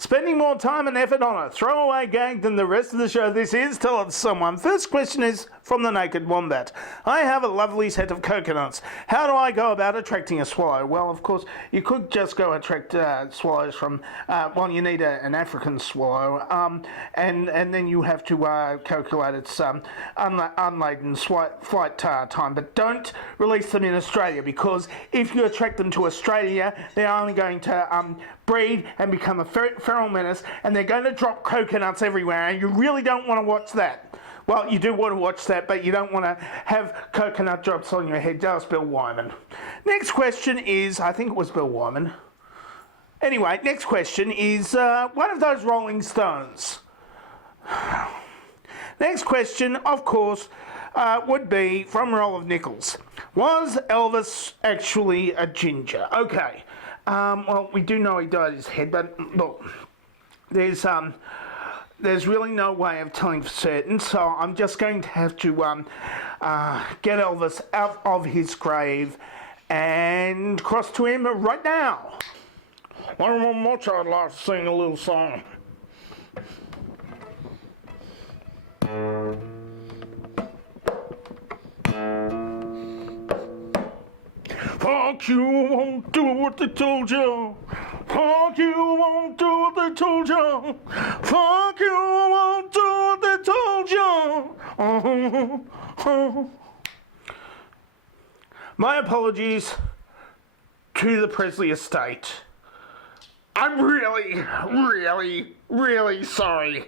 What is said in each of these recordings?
Spending more time and effort on a throwaway gag than the rest of the show. This is Tell It to Someone. First question is from the Naked Wombat. I have a lovely set of coconuts. How do I go about attracting a swallow? Well, of course, you could just go attract swallows from, you need an African swallow, and then you have to calculate its unladen flight time. But don't release them in Australia, because if you attract them to Australia, they're only going to breed and become a feral menace, and they're going to drop coconuts everywhere, and you really don't want to watch that. Well, you do want to watch that, but you don't want to have coconut drops on your head. That was Bill Wyman. Next question is, I think it was Bill Wyman. Anyway, next question is one of those Rolling Stones. Next question, of course, would be from Roll of Nickels. Was Elvis actually a ginger? Okay. Well, we do know he dyed his head, but look, there's really no way of telling for certain, so I'm just going to have to get Elvis out of his grave and cross to him right now. One more I'd like to sing a little song. Fuck you, won't do what they told you. Fuck you, won't do what they told you. Fuck you, won't do what they told you. My apologies to the Presley estate. I'm really, really, really sorry.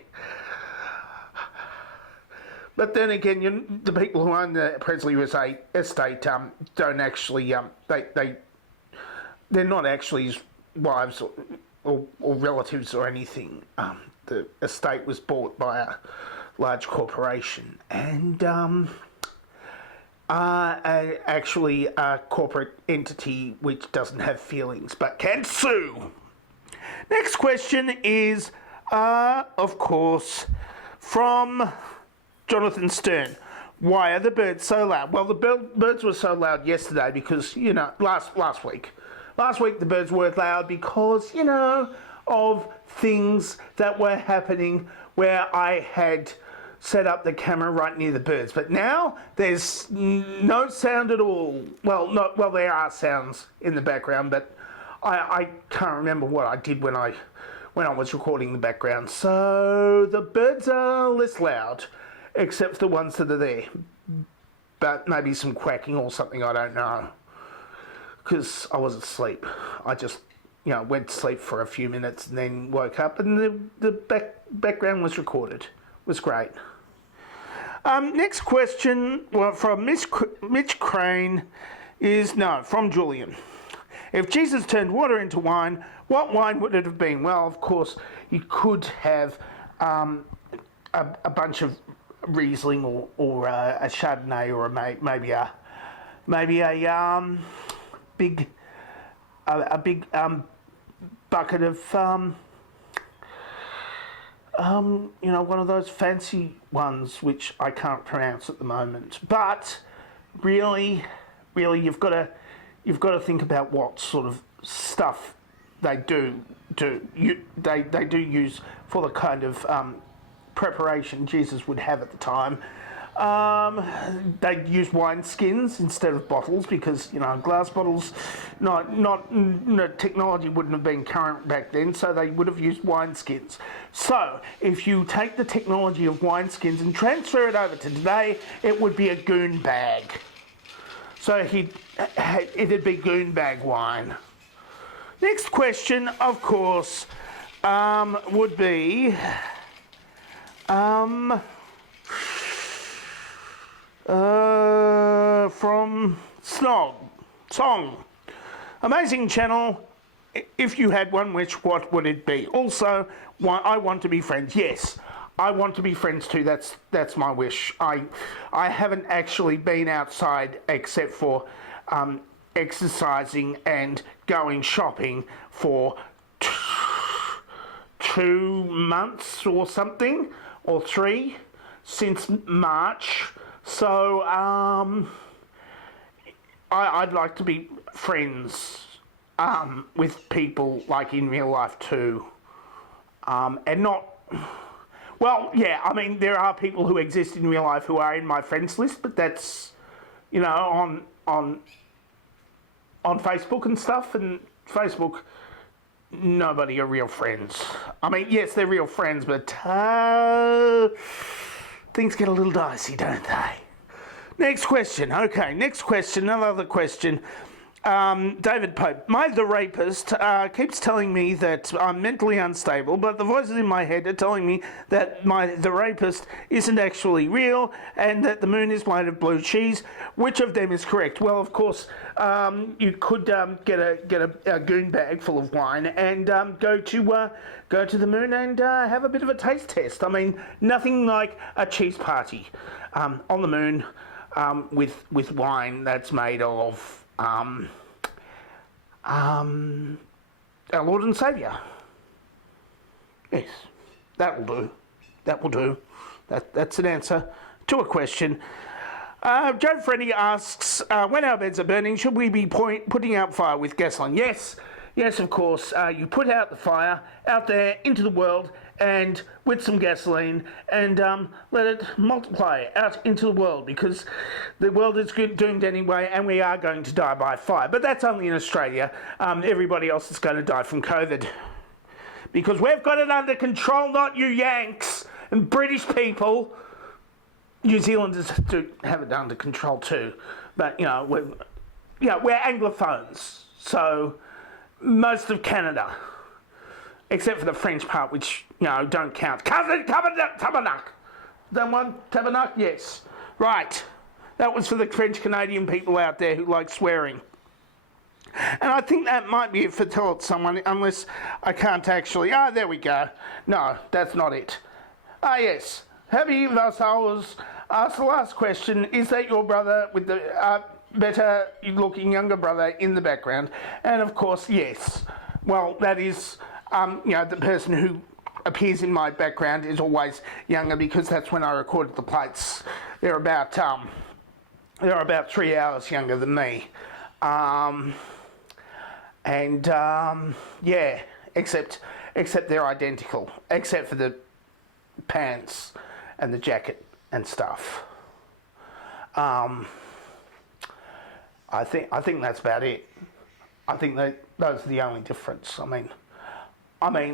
But then again, the people who own the Presley estate don't actually, they're not actually his wives or relatives or anything. The estate was bought by a large corporation, and actually a corporate entity which doesn't have feelings but can sue. Next question is, of course, from Jonathan Stern. Why are the birds so loud? Well, the birds were so loud yesterday because, last week. Last week the birds were loud because, of things that were happening where I had set up the camera right near the birds. But now there's no sound at all. Well, there are sounds in the background, but I can't remember what I did when I was recording the background. So the birds are less loud, except for the ones that are there. But maybe some quacking or something, I don't know. Because I was asleep. I just, went to sleep for a few minutes and then woke up, and the background was recorded. It was great. Next question from Mitch Crane is, from Julian. If Jesus turned water into wine, what wine would it have been? Well, of course, you could have a bunch of Riesling or a Chardonnay, or maybe a big bucket of one of those fancy ones which I can't pronounce at the moment. But really, you've got to think about what sort of stuff they do use for the kind of preparation Jesus would have at the time. They use wine skins instead of bottles because glass bottles, technology wouldn't have been current back then, so they would have used wine skins. So if you take the technology of wine skins and transfer it over to today, it would be a goon bag. So it'd be goon bag wine. Next question, of course, would be from Song. Amazing channel. If you had one, what would it be? Also, I want to be friends. Yes, I want to be friends too. That's my wish. I haven't actually been outside except for exercising and going shopping for 2 months or something, or 3, since March. So I'd like to be friends with people like in real life too. and not. Well, yeah, I mean, there are people who exist in real life who are in my friends list, but that's, on Facebook and stuff, and Facebook, nobody are real friends. I mean, yes, they're real friends, but things get a little dicey, don't they? Next question. Okay, next question, another question. David Pope, the rapist keeps telling me that I'm mentally unstable, but the voices in my head are telling me that the rapist isn't actually real and that the moon is made of blue cheese. Which of them is correct? Well, of course, you could get a goon bag full of wine and go to the moon and have a bit of a taste test. I mean, nothing like a cheese party on the moon with wine that's made of our Lord and Saviour. Yes, that will do. That will do. That's an answer to a question. Joe Freddy asks, when our beds are burning, should we be putting out fire with gasoline? Yes, of course. You put out the fire out there into the world and with some gasoline and let it multiply out into the world, because the world is doomed anyway and we are going to die by fire. But that's only in Australia. Everybody else is going to die from COVID, because we've got it under control, not you Yanks and British people. New Zealanders do have it under control too, but we're Anglophones, so most of Canada, except for the French part, which don't count. Tabernacle. That one, Tabernacle, yes, right. That was for the French Canadian people out there who like swearing. And I think that might be it for Tell It Someone, unless I can't actually. There we go. No, that's not it. Yes. Happy Vassals asked the last question. Is that your brother with the better looking younger brother in the background? And of course, yes. Well, that is, the person who appears in my background is always younger, because that's when I recorded the plates. They're about 3 hours younger than me. Except they're identical, except for the pants and the jacket and stuff. I think that's about it. I think that those are the only difference. I'm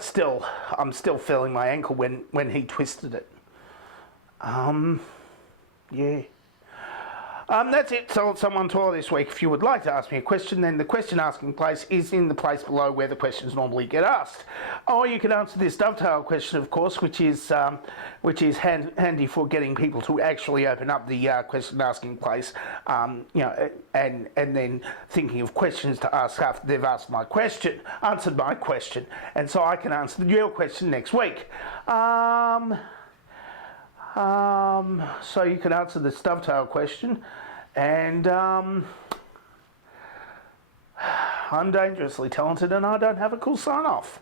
still feeling my ankle when he twisted it. Yeah. That's it. So someone told this week. If you would like to ask me a question, then the question asking place is in the place below where the questions normally get asked. Or you can answer this dovetail question, of course, which is handy for getting people to actually open up the question asking place, and then thinking of questions to ask after they've answered my question, and so I can answer your question next week. So you can answer this dovetail question, and I'm dangerously talented and I don't have a cool sign off.